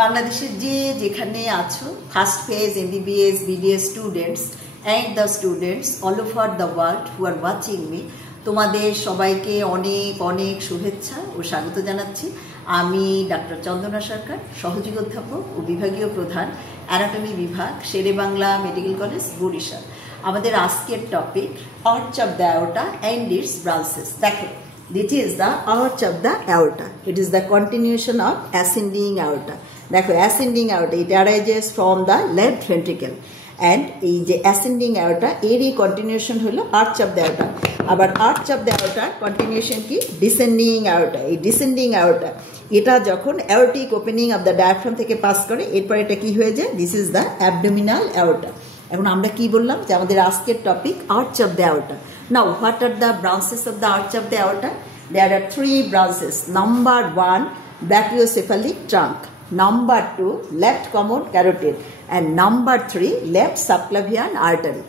বাংলাদেশের যে যেখানে আছো first phase MBBS BDS students and the students all over the world who are watching me, তোমাদের সবাইকে অনেক অনেক শুভেচ্ছা ও স্বাগত জানাচ্ছি। আমি ডাক্তার চন্দনা সরকার, সহযোগী অধ্যাপক ও বিভাগীয় প্রধান, অ্যানাটমি বিভাগ, শেরে বাংলা মেডিকেল কলেজ, বরিশাল। আমাদের আজকের topic arch of the aorta and it's branches. দেখো, this is the arch of the aorta. It is the continuation of ascending aorta. দেখো, ascending aorta it arises from the left ventricle and এই যে ascending aorta এরই continuation হলো arch of the aorta। আবার arch of the aorta continuation কি descending aorta। এই descending aorta এটা যখন aortic opening of the diaphragm থেকে পাস করে, এরপর এটা কি হয়ে যায়, this is the abdominal aorta। এখন আমরা কি বললাম যে আমাদের আজকের topic arch of the aorta। Now, what are the branches of the arch of the aorta? There are three branches. Number 1, brachiocephalic trunk. Number 2, left common carotid. And number 3, left subclavian artery.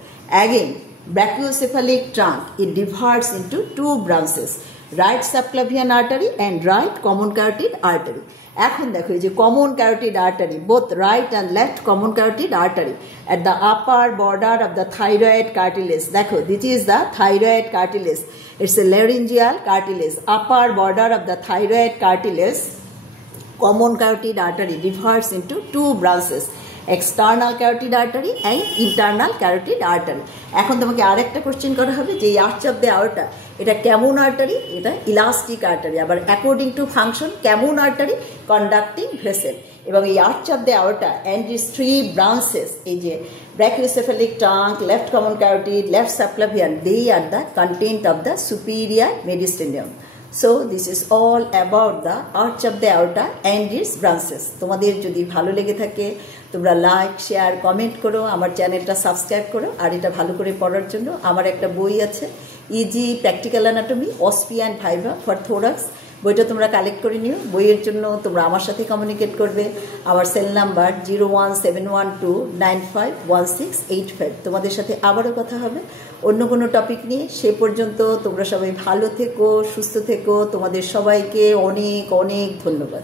Again, brachiocephalic trunk, it divides into two branches. Right subclavian artery and right common carotid artery. এখন দেখো, এই যে common carotid artery, both right and left common carotid artery at the upper border of the thyroid cartilage. দেখো, this is the thyroid cartilage. It's a laryngeal cartilage. Upper border of the thyroid cartilage, common carotid artery divides into two branches, external carotid artery and internal carotid artery. এখন তোমাকে আরেকটা question করা হবে যে এই arch of the artery এটা কেমন artery? এটা ইলাস্টিক আর্টারি। আবার অ্যাকর্ডিং টু ফাংশন কেমন আর্টারি? Conducting vessel. এবং এই arch of the aorta and its three branches, এই যে brachiocephalic trunk, left common carotid, left subclavian, they are the content of the superior mediastinum. So this is all about the arch of the aorta and its branches. তোমাদের যদি ভালো লেগে থাকে তোমরা like, share, comment করো, আমার চ্যানেলটা subscribe করো। আর এটা ভালো করে পড়ার জন্য আমার একটা বই আছে, easy practical anatomy OSPE and viva for thorax. বইটা তোমরা কালেক্ট করে নিও। বইয়ের জন্য তোমরা আমার সাথে কমিউনিকেট করবে। আমার সেল নাম্বার 0171295165। তোমাদের সাথে আবারও কথা হবে অন্য কোনো টপিক নিয়ে। সে পর্যন্ত তোমরা সবাই ভালো থেকো, সুস্থ থেকো। তোমাদের সবাইকে অনেক অনেক ধন্যবাদ।